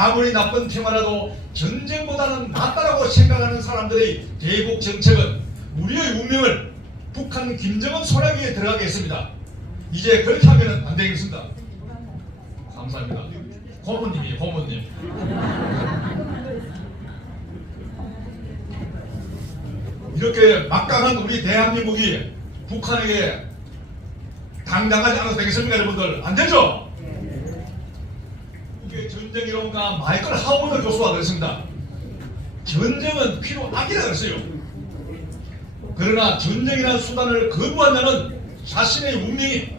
아무리 나쁜 평화라도 전쟁보다는 낫다라고 생각하는 사람들의 대북 정책은 우리의 운명을 북한 김정은 소나기에 들어가게 했습니다. 이제 그렇게 하면 안 되겠습니다. 감사합니다. 고모님이에요, 고모님. 이렇게 막강한 우리 대한민국이 북한에게 당당하지 않아도 되겠습니까, 여러분들? 안 되죠? 이게 전쟁이론가 마이클 하워드 교수가 그랬습니다. 전쟁은 필요악이라 그랬어요. 그러나 전쟁이라는 수단을 거부한 자는 자신의 운명이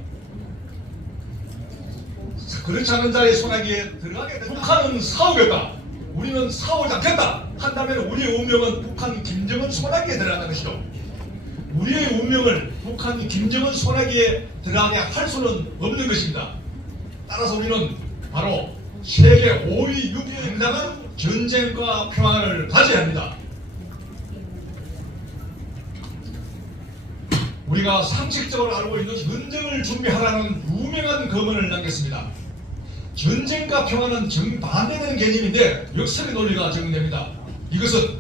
그렇지 않은 자의 소나기에 들어가게 된다. 북한은 싸우겠다, 우리는 싸우지 않겠다 한다면 우리의 운명은 북한 김정은 소나기에 들어간다는 것이죠. 우리의 운명을 북한 김정은 소나기에 들어가게 할 수는 없는 것입니다. 따라서 우리는 바로 세계 5위 6위에 당당한 전쟁과 평화를 가져야 합니다. 우리가 상식적으로 알고 있는 전쟁을 준비하라는 유명한 검언을 남겼습니다. 전쟁과 평화는 정반대되는 개념인데 역설의 논리가 적용됩니다. 이것은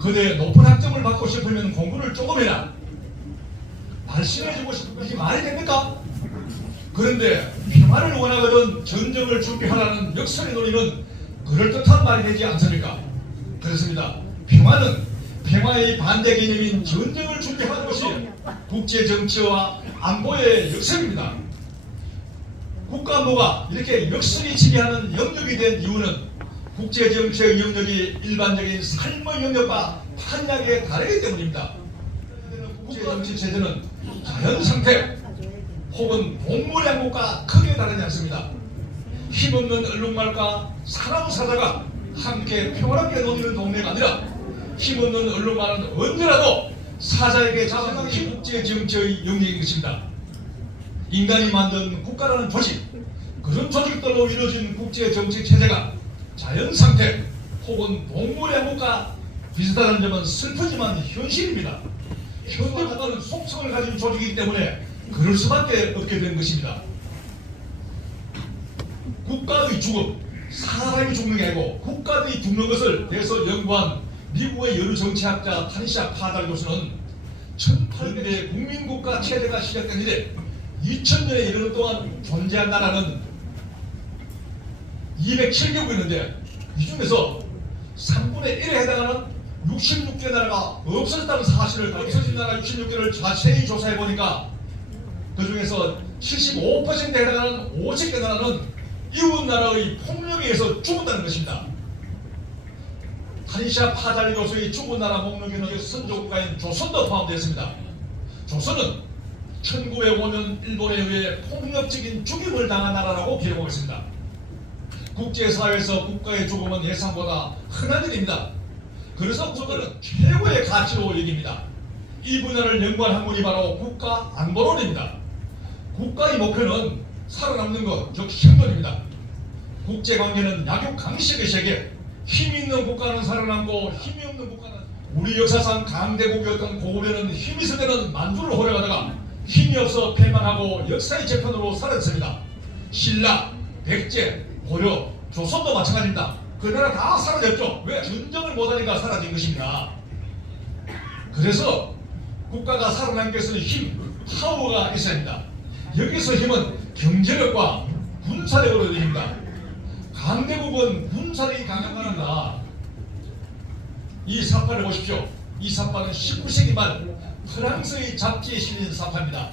그대 높은 학점을 받고 싶으면 공부를 조금 해라, 발신해주고 싶으면 이게 말이 됩니까? 그런데 평화를 원하거든 전쟁을 준비하라는 역설의 논리는 그럴듯한 말이 되지 않습니까? 그렇습니다. 평화의 반대 개념인 전쟁을 준비하는 것이 국제 정치와 안보의 역설입니다. 국가안보가 이렇게 역설이 지배하는 영역이 된 이유는 국제 정치의 영역이 일반적인 삶의 영역과 판약에 다르기 때문입니다. 국제 정치 체제는 자연 상태 혹은 동물의 한국과 크게 다르지 않습니다. 힘없는 얼룩말과 사람 사자가 함께 평화롭게 노는 동네가 아니라 힘없는 얼룩말은 언제라도 사자에게 잡아가는 게 국제 정치의 영역인 것입니다. 인간이 만든 국가라는 조직, 그런 조직들로 이루어진 국제 정치 체제가 자연 상태 혹은 동물의 한국과 비슷하다는 점은 슬프지만 현실입니다. 현대 국가는 속성을 가진 조직이기 때문에 그럴 수밖에 없게 된 것입니다. 국가의 죽음, 사람이 죽는 게 아니고 국가들이 죽는 것을 대해서 연구한 미국의 여러 정치학자 타니샤 파달 교수는 1800년대 국민국가 체제가 시작된 이래 2000년에 이르는 동안 존재한 나라는 207개국 있는데 이 중에서 3분의 1에 해당하는 66개 나라가 없어졌다는 사실을 없어진 나라 66개를 자세히 조사해 보니까 그 중에서 75%에 해당하는 50개 나라는 이웃 나라의 폭력에 의해서 죽었다는 것입니다. 타니샤 파달리 교수의 죽은 나라 목록에는 선조국가인 조선도 포함되어 있습니다. 조선은 1905년 일본에 의해 폭력적인 죽임을 당한 나라라고 기록하고 있습니다. 국제사회에서 국가의 죽음은 예상보다 흔한 일입니다. 그래서 그들은 최고의 가치로 여깁니다. 이 분야를 연구한 학문이 바로 국가안보론입니다. 국가의 목표는 살아남는 것, 즉 생존입니다. 국제관계는 약육강식의 세계, 힘 있는 국가는 살아남고 힘이 없는 국가는 우리 역사상 강대국이었던 고구려는 힘이 있을 때는 만주를 호령하다가 힘이 없어 패망하고 역사의 재편으로 사라졌습니다. 신라, 백제, 고려, 조선도 마찬가지입니다. 그 나라 다 사라졌죠. 왜? 전쟁을 못하니까 사라진 것입니다. 그래서 국가가 살아남기 위해서는 힘, 파워가 있어야 합니다. 여기서 힘은 경제력과 군사력으로 됩니다. 강대국은 군사력이 강력합니다. 이 사파를 보십시오. 이 사파는 19세기 말 프랑스의 잡지에 실린 사파입니다.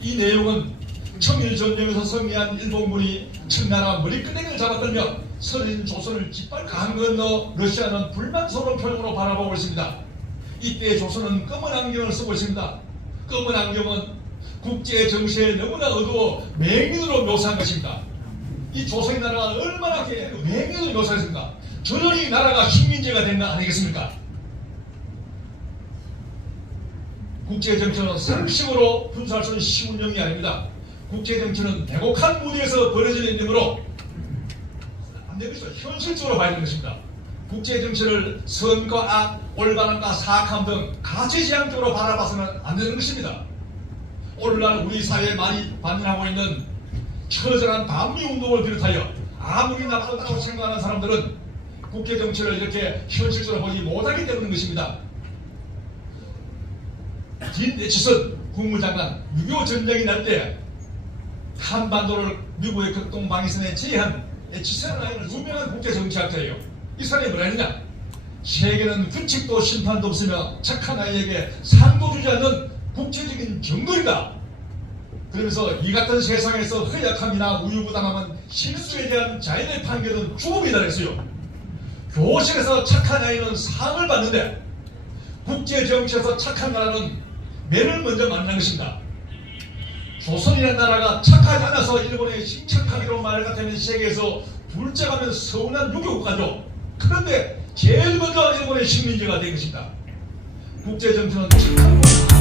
이 내용은 청일전쟁에서 승리한 일본군이 청나라 머리끄댕이를 잡아끌며 서린 조선을 짓밟고 강 건너 러시아는 불만스러운 표정으로 바라보고 있습니다. 이때 조선은 검은 안경을 쓰고 있습니다. 검은 안경은 국제 정세에 너무나 어두워 맹인으로 묘사한 것입니다. 이 조선의 나라가 얼마나 맹인으로 묘사했습니까? 저절히 나라가 식민지가 된 거 아니겠습니까? 국제 정치는 상식으로 분석할 수 있는 쉬운 영역이 아닙니다. 국제 정치는 대곡한 무대에서 벌어지는 일이므로 안 되겠죠. 현실적으로 봐야 되는 것입니다. 국제 정치를 선과 악, 올바름과 사악함 등 가치지향적으로 바라봐서는 안 되는 것입니다. 오늘날 우리 사회에 많이 반영하고 있는 처절한 반미 운동을 비롯하여 아무리 나쁘다고 생각하는 사람들은 국제 정치를 이렇게 현실적으로 보지 못하기 때문인 것입니다. 딘 에치슨 국무장관 6.25 전쟁이 날 때 한반도를 미국의 극동 방위선에 제의한 에치슨은 유명한 국제 정치학자예요. 이 사람이 뭐라 했느냐? 세계는 규칙도 심판도 없으며 착한 아이에게 상도 주지 않는 국제적인 정글이다. 그러면서 이 같은 세상에서 허약함이나 우유부담함은 실수에 대한 자연의 판결은 죽음이다 했어요. 교실에서 착한 아이는 상을 받는데 국제 정치에서 착한 나라는 매를 먼저 만난 것입니다. 조선이라는 나라가 착하지 않아서 일본에 침착하기로 말 같으면 세계에서 둘째 가면 서운한 유교국가죠. 그런데 제일 먼저 일본의 식민지가 된 것입니다. 국제 정치는 착한